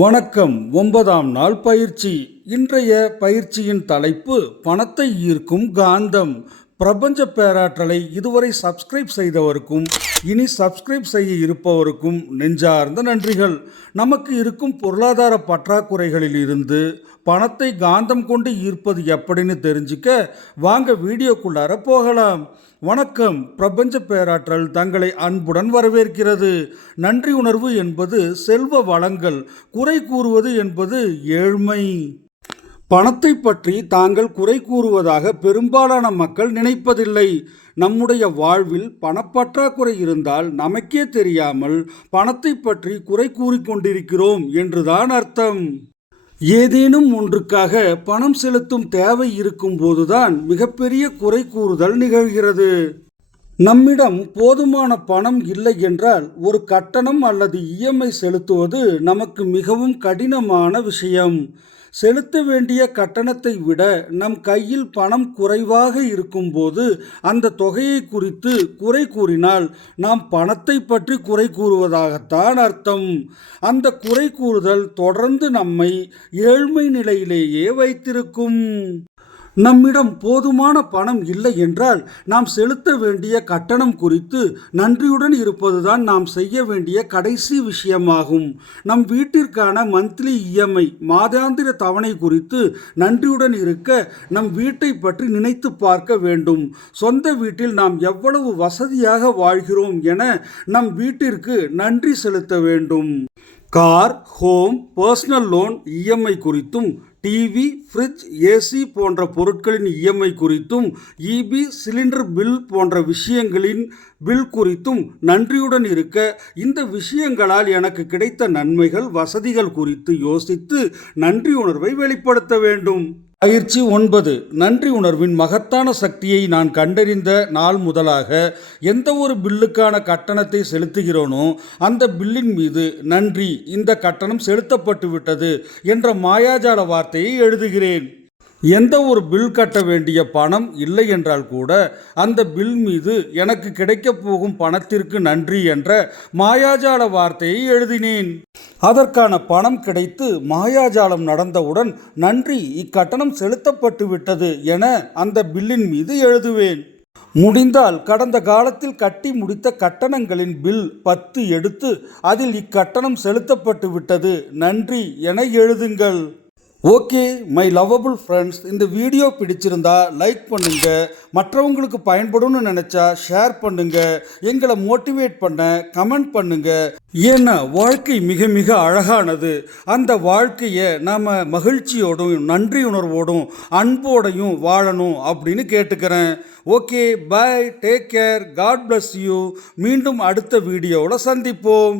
வணக்கம். ஒன்பதாம் நாள் பயிற்சி. இன்றைய பயிற்சியின் தலைப்பு பணத்தை ஈர்க்கும் காந்தம். பிரபஞ்ச பேராற்றலை இதுவரை சப்ஸ்கிரைப் செய்தவருக்கும் இனி சப்ஸ்கிரைப் செய்ய இருப்பவருக்கும் நெஞ்சார்ந்த நன்றிகள். நமக்கு இருக்கும் பொருளாதார பற்றாக்குறைகளில் இருந்து பணத்தை காந்தம் கொண்டு ஈர்ப்பது எப்படின்னு தெரிஞ்சுக்க வாங்க வீடியோக்குள்ளார போகலாம். வணக்கம். பிரபஞ்ச பேராற்றல் தங்களை அன்புடன் வரவேற்கிறது. நன்றி உணர்வு என்பது செல்வ வளங்கள் குறை கூறுவது என்பது ஏழ்மை. பணத்தை பற்றி தாங்கள் குறை கூறுவதாக பெரும்பாலான மக்கள் நினைப்பதில்லை. நம்முடைய வாழ்வில் பணப்பற்றாக்குறை இருந்தால் நமக்கே தெரியாமல் பணத்தை பற்றி குறை கூறிக்கொண்டிருக்கிறோம் என்றுதான் அர்த்தம். ஏதேனும் ஒன்றுக்காக பணம் செலுத்தும் தேவை இருக்கும் போதுதான் மிகப்பெரிய குறை கூறுதல் நிகழ்கிறது. நம்மிடம் போதுமான பணம் இல்லை என்றால் ஒரு கட்டணம் அல்லது இஎம்ஐ செலுத்துவது நமக்கு மிகவும் கடினமான விஷயம். செலுத்த வேண்டிய கட்டணத்தை விட நம் கையில் பணம் குறைவாக இருக்கும்போது அந்த தொகையை குறித்து குறை கூறினால் நாம் பணத்தை பற்றி குறை கூறுவதாகத்தான் அர்த்தம். அந்த குறை கூறுதல் தொடர்ந்து நம்மை ஏழ்மை நிலையிலேயே வைத்திருக்கும். நம்மிடம் போதுமான பணம் இல்லை என்றால் நாம் செலுத்த வேண்டிய கட்டணம் குறித்து நன்றியுடன் இருப்பதுதான் நாம் செய்ய வேண்டிய கடைசி விஷயமாகும். நம் வீட்டிற்கான மந்த்லி இஎம்ஐ மாதாந்திர தவணை குறித்து நன்றியுடன் இருக்க நம் வீட்டை பற்றி நினைத்து பார்க்க வேண்டும். சொந்த வீட்டில் நாம் எவ்வளவு வசதியாக வாழ்கிறோம் என நம் வீட்டிற்கு நன்றி செலுத்த வேண்டும். Car home personal loan EMI குறித்தும் டிவி ஃப்ரிட்ஜ் ஏசி போன்ற பொருட்களின் இஎம்ஐ குறித்தும் இபி சிலிண்டர் பில் போன்ற விஷயங்களின் பில் குறித்தும் நன்றியுடன் இருக்க இந்த விஷயங்களால் எனக்கு கிடைத்த நன்மைகள் வசதிகள் குறித்து யோசித்து நன்றி உணர்வை வெளிப்படுத்த வேண்டும். பயிற்சி ஒன்பது. நன்றி உணர்வின் மகத்தான சக்தியை நான் கண்டறிந்த நாள் முதலாக எந்த ஒரு பில்லுக்கான கட்டணத்தை செலுத்துகிறோனோ அந்த பில்லின் மீது நன்றி. இந்த கட்டணம் செலுத்தப்பட்டு விட்டது என்ற மாயாஜால வார்த்தையை எழுதுகிறேன். எந்த ஒரு பில் கட்ட வேண்டிய பணம் இல்லை என்றால் கூட அந்த பில் மீது எனக்கு கிடைக்கப் போகும் பணத்திற்கு நன்றி என்ற மாயாஜால வார்த்தையை எழுதினேன். அதற்கான பணம் கிடைத்து மாயாஜாலம் நடந்தவுடன் நன்றி இக்கட்டணம் செலுத்தப்பட்டு விட்டது என அந்த பில்லின் மீது எழுதுவேன். முடிந்தால் கடந்த காலத்தில் கட்டி முடித்த கட்டணங்களின் பில் பத்து எடுத்து அதில் இக்கட்டணம் செலுத்தப்பட்டு விட்டது. நன்றி என எழுதுங்கள். ஓகே மை லவ்வபுள் ஃப்ரெண்ட்ஸ் இந்த வீடியோ பிடிச்சிருந்தா லைக் பண்ணுங்க. மற்றவங்களுக்கு பயன்படும்னு நினச்சா ஷேர் பண்ணுங்க. எங்களை மோட்டிவேட் பண்ண கமெண்ட் பண்ணுங்க. ஏன்னா வாழ்க்கை மிக மிக அழகானது. அந்த வாழ்க்கையை நாம் மகிழ்ச்சியோடும் நன்றி உணர்வோடும் அன்போடையும் வாழணும் அப்படின்னு கேட்டுக்கிறேன். Okay bye take care God bless you மீண்டும் அடுத்த வீடியோவில் சந்திப்போம்.